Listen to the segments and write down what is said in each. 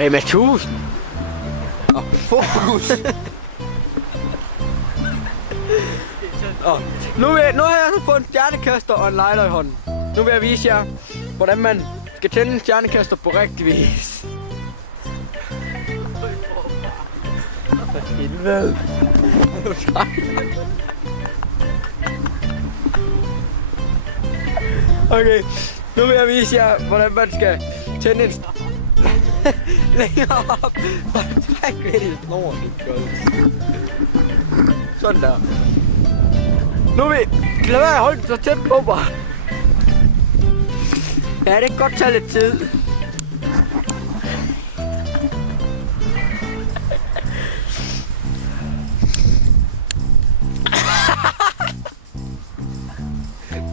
Rema 1000. Fokus. Nu har jeg så fået en stjernekaster og en lighter i hånden. Nu vil jeg vise jer, hvordan man skal tænde en stjernekaster på rigtig vis. For helvede. Okay, nu vil jeg vise jer, hvordan man skal tænde en længere op. Træk ved det snor. Sådan der. Nu vil lad være at holde så tæt på mig. Ja, det kan godt tage lidt tid.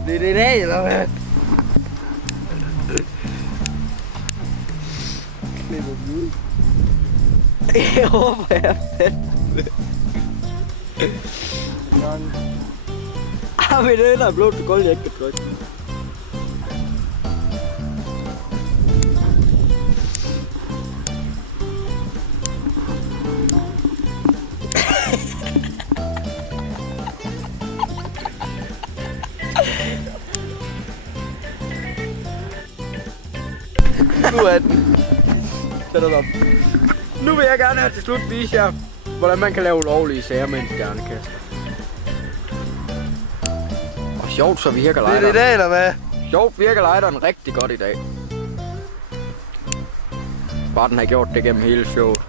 Det er det dag, eller hvad? Jeg håber, jeg men det der er blot til gulv, jeg ikke kan trykke. Nu er den. Sæt os op. Nu vil jeg gerne her til slut vise jer, hvordan man kan lave ulovlige sager med en stjernekaster. Og sjovt så virker lighteren. Det er det i dag, eller hvad? Sjovt virker lighteren rigtig godt i dag. Bare den har gjort det gennem hele showet.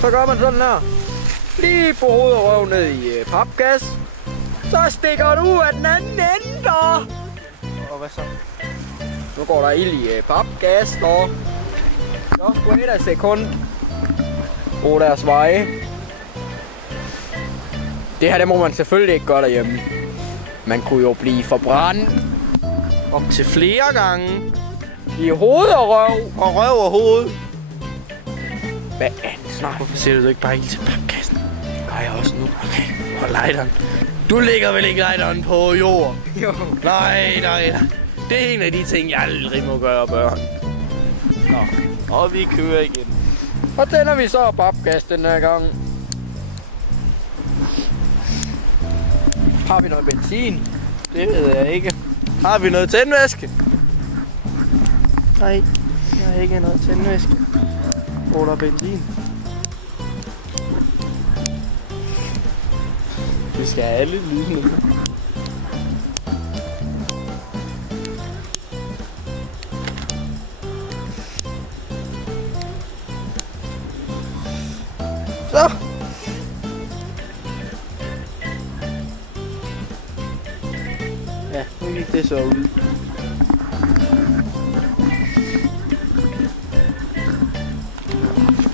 Så gør man sådan her. Lige på hovedet og røv ned i papgas. Så stikker du ud af den anden ende der. Og hvad så? Nu går der ild i papgas der. Så sgu et sekund på deres veje. Det her, det må man selvfølgelig ikke gøre derhjemme. Man kunne jo blive forbrændt. Op til flere gange. I hoved og røv. Og røv og hoved. Hvad er det snart? Hvorfor sætter du ikke bare ild til papkassen? Det gør jeg også nu. Okay, og lighteren. Du lægger vel ikke lighteren på jord? Jo. Nej. Det er en af de ting, jeg aldrig må gøre, børn. Nå, og vi kører igen. Og tænder vi så papgas den her gang. Har vi noget benzin? Det ved jeg ikke. Har vi noget tændvæske? Nej, jeg har ikke noget tændvæske. Hvor der er benzin. Vi skal have alle lydene. Så. Ja, nu gik det så ud.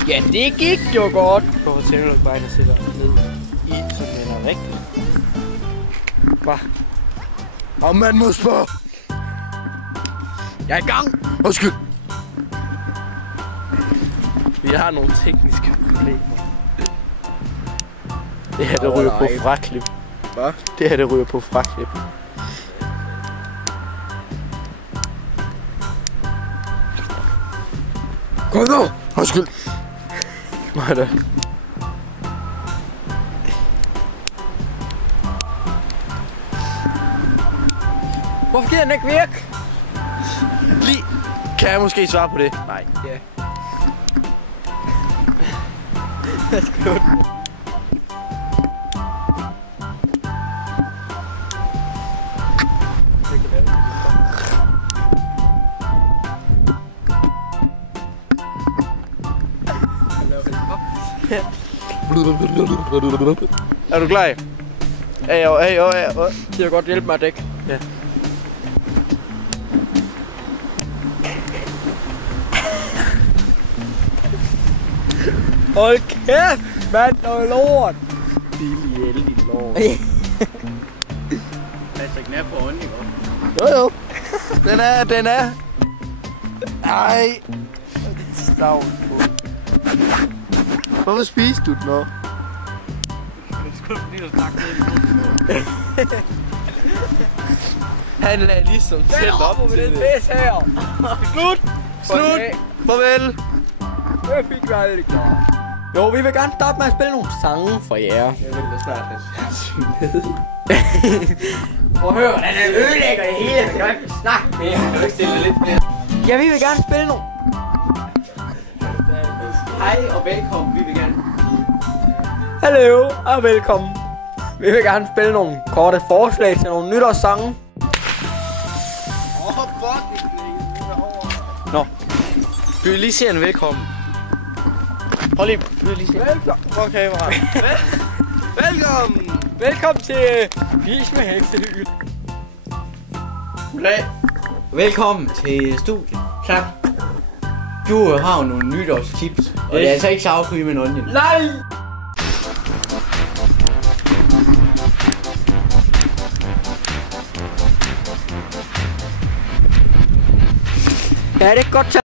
Ja, det gik jo godt. Hvorfor tænder du ikke bare, at jeg sætter ned i, så den er rigtig? Hvad? Og man må spørge. Jeg er i gang. Undskyld. Vi har nogle tekniske problemer. Det her, det ryger på fraklip. Hvad? Det her, det ryger på fraklip. Kom nu. Undskyld. Hvad er det? Hvorfor gider den ikke virke? Lige. Kan jeg måske svare på det? Nej. Ja. Jeg skal ud. Er du klar? Det kan godt hjælpe mig at dække. Ja. Hold kæft, mand, noget lort. Billig el, din lort. Pas ikke nær på hånden, ikke? Jo. Den er. Ej. Stavn på. Hvorfor spiser du den nå? Det er sgu fordi, du snakker ned i Han lagde ligesom selv op til det. Slut! Slut! Farvel. Jeg fik jo aldrig klart. Jo, vi vil gerne starte med at spille nogle sange for jer. Jeg vil da snart have ned. Prøv at høre, hvordan jeg ødelægger det hele. Jeg kan ikke snakke mere. Kan du ikke stille lidt mere? Ja, vi vil gerne spille nogle. Hej og velkommen, vi vil gerne. Hallo og velkommen. Vi vil gerne spille nogle korte forslag til nogle nytårssange. Nå. Vi vil lige sige en velkommen. Prøv lige sige. Velkommen. Prøv kameraet. Velkommen. Velkommen til Vis med Heksehygge. Goddag. Velkommen til studiet. Tak. Du har jo nogle nytårstips, og det er altså ikke sour cream and onion. Nej! Ja, det er godt.